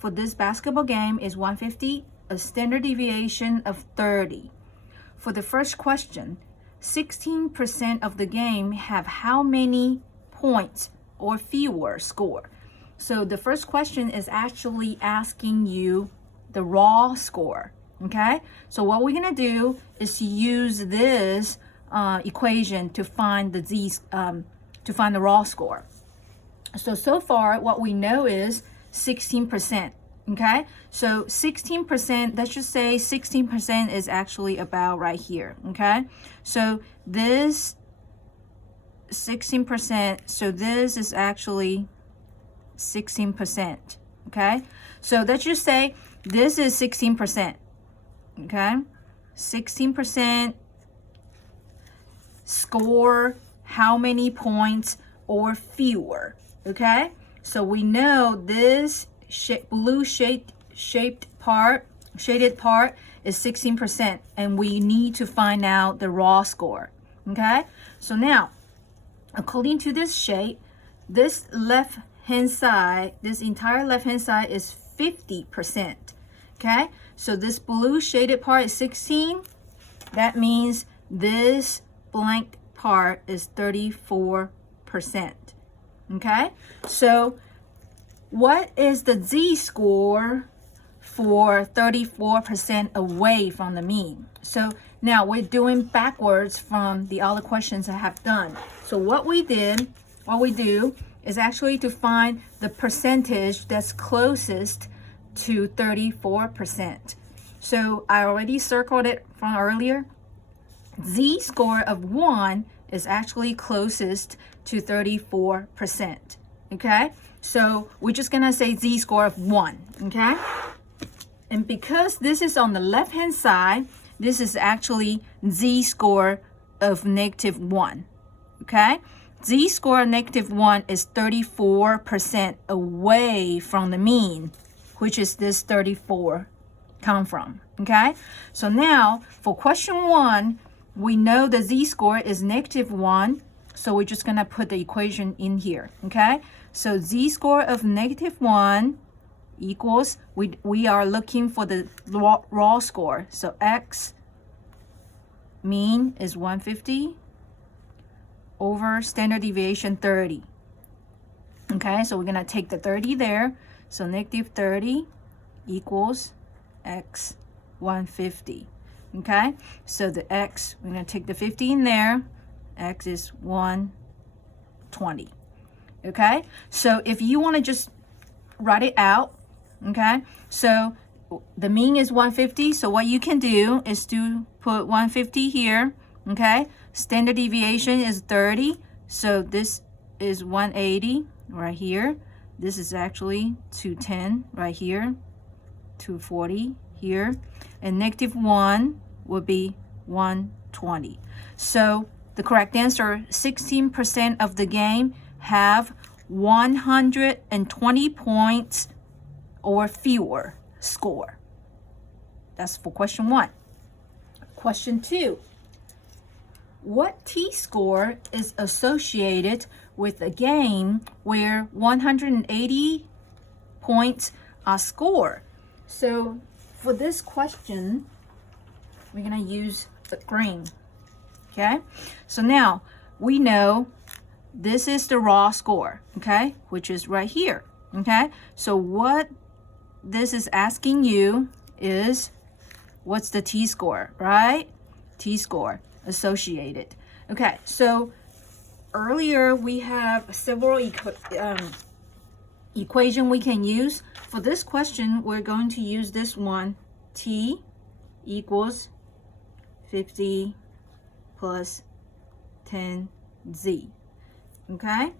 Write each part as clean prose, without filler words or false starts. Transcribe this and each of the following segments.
for this basketball game is 150, a standard deviation of 30. For the first question, 16% of the game have how many points or fewer score? So the first question is actually asking you the raw score, okay? So what we're gonna do is to use this equation to find the the raw score. So far what we know is 16%, okay? So 16%, let's just say 16% is actually about right here, okay? So this 16%, so this is actually 16%, okay? So let's just say this is 16%, okay? 16% score how many points or fewer, okay? So we know this blue shaded part is 16%, and we need to find out the raw score, okay? So now, according to this shape, this left-hand side, this entire left-hand side is 50%, okay? So this blue shaded part is 16. That means this blank part is 34%, okay? So what is the z-score for 34% away from the mean? So now we're doing backwards from the other questions I have done. So what we do is actually to find the percentage that's closest to 34%. So I already circled it from earlier. Z-score of 1 is actually closest to 34%, okay? So we're just gonna say z-score of 1, okay? And because this is on the left-hand side, this is actually z-score of -1, okay? Z-score of -1 is 34% away from the mean, which is this 34 come from, okay? So now for question 1, we know the z-score is -1, so we're just gonna put the equation in here, okay? So z-score of -1 equals, we are looking for the raw score. So x mean is 150 over standard deviation 30. Okay, so we're gonna take the 30 there. So -30 equals x 150. Okay, so the x, we're gonna take the 50 in there. X is 120. Okay, so if you want to just write it out, okay, so the mean is 150. So what you can do is to put 150 here, okay? Standard deviation is 30. So this is 180 right here. This is actually 210 right here, 240 here, and -1 would be 120. So the correct answer, 16% of the game have 120 points or fewer score. That's for question 1. Question 2. What t-score is associated with a game where 180 points are scored? So for this question, we're gonna use the green, okay? So now we know this is the raw score, okay, which is right here, okay? So what this is asking you is, what's the t-score, right? T-score associated. Okay, so earlier we have several equation we can use. For this question, we're going to use this one. T equals 50 plus 10z. Okay,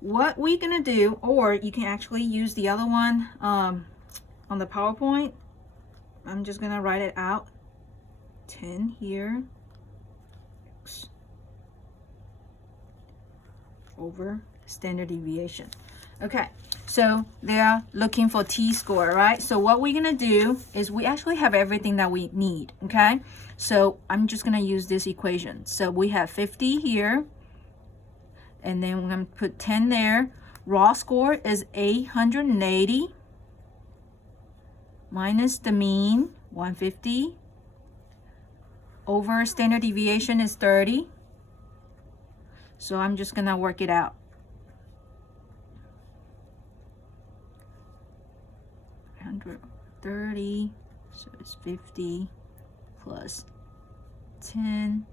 what we're gonna do, or you can actually use the other one on the PowerPoint. I'm just gonna write it out. 10 here over standard deviation. Okay, so they are looking for t-score, right? So what we're gonna do is we actually have everything that we need, okay? So I'm just gonna use this equation. So we have 50 here, and then we're gonna put 10 there. Raw score is 880. minus the mean, 150, over standard deviation is 30. So I'm just gonna work it out. 130, so it's 50 plus 10.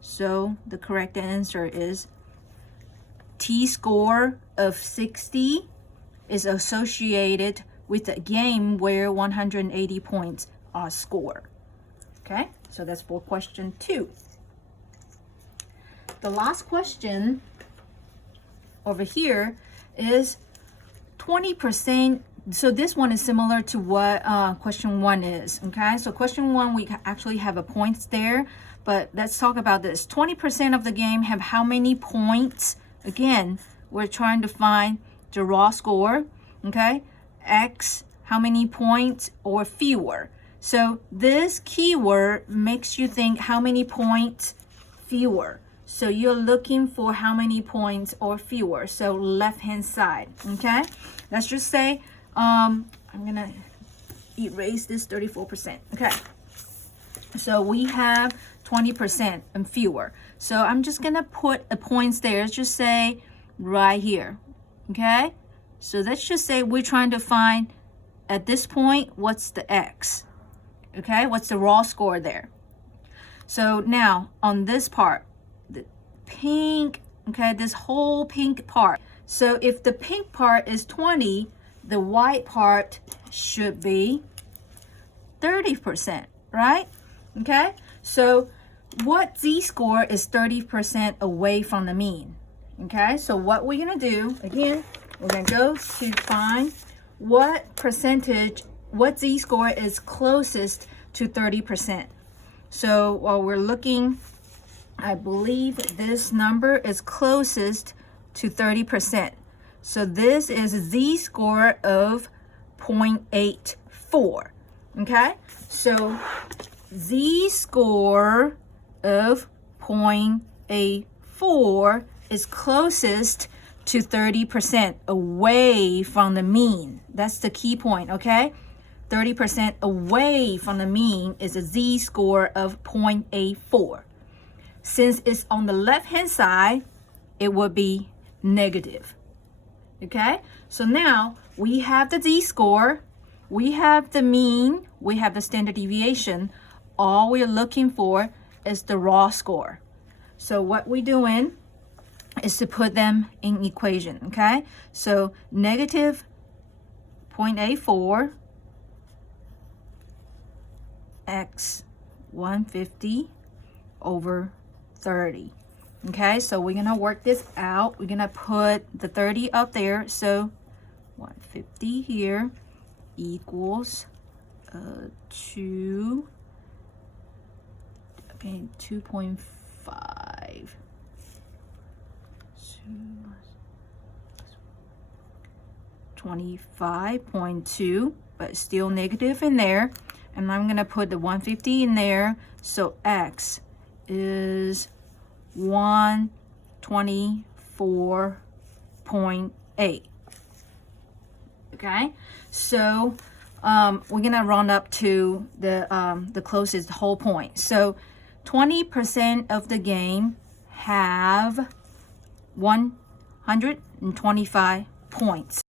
So the correct answer is t-score of 60 is associated with a game where 180 points are scored. Okay, so that's for question 2. The last question over here is 20%. So this one is similar to what question 1 is. Okay, so question 1, we actually have a points there, but let's talk about this. 20% of the game have how many points? Again, we're trying to find the raw score. Okay, X, how many points or fewer. So this keyword makes you think how many points fewer. So you're looking for how many points or fewer. So left hand side. Okay, let's just say I'm gonna erase this 34%. Okay, so we have 20% and fewer. So I'm just gonna put a points there. Let's just say right here. Okay, so let's just say we're trying to find at this point what's the X. Okay, what's the raw score there? So now on this part, the pink, okay, this whole pink part. So if the pink part is 20, the white part should be 30%, right? Okay, so what z-score is 30% away from the mean? Okay, so what we're gonna do, again, we're gonna go to find what percentage, what z-score is closest to 30%. So while we're looking, I believe this number is closest to 30%. So this is z-score of 0.84. Okay, so z-score of 0.84 is closest to 30% away from the mean. That's the key point, okay? 30% away from the mean is a z-score of 0.84. Since it's on the left-hand side, it would be negative. Okay, so now we have the z-score, we have the mean, we have the standard deviation. All we're looking for is the raw score. So what we're doing is to put them in equation, okay? So negative 0.84 x 150 over 30. Okay, so we're gonna work this out. We're gonna put the 30 up there. So 150 here equals 2.5. 25.2, but still negative in there. And I'm gonna put the 150 in there. So x is 124.8. Okay, so we're gonna round up to the closest whole point. So 20% of the game have 125 points.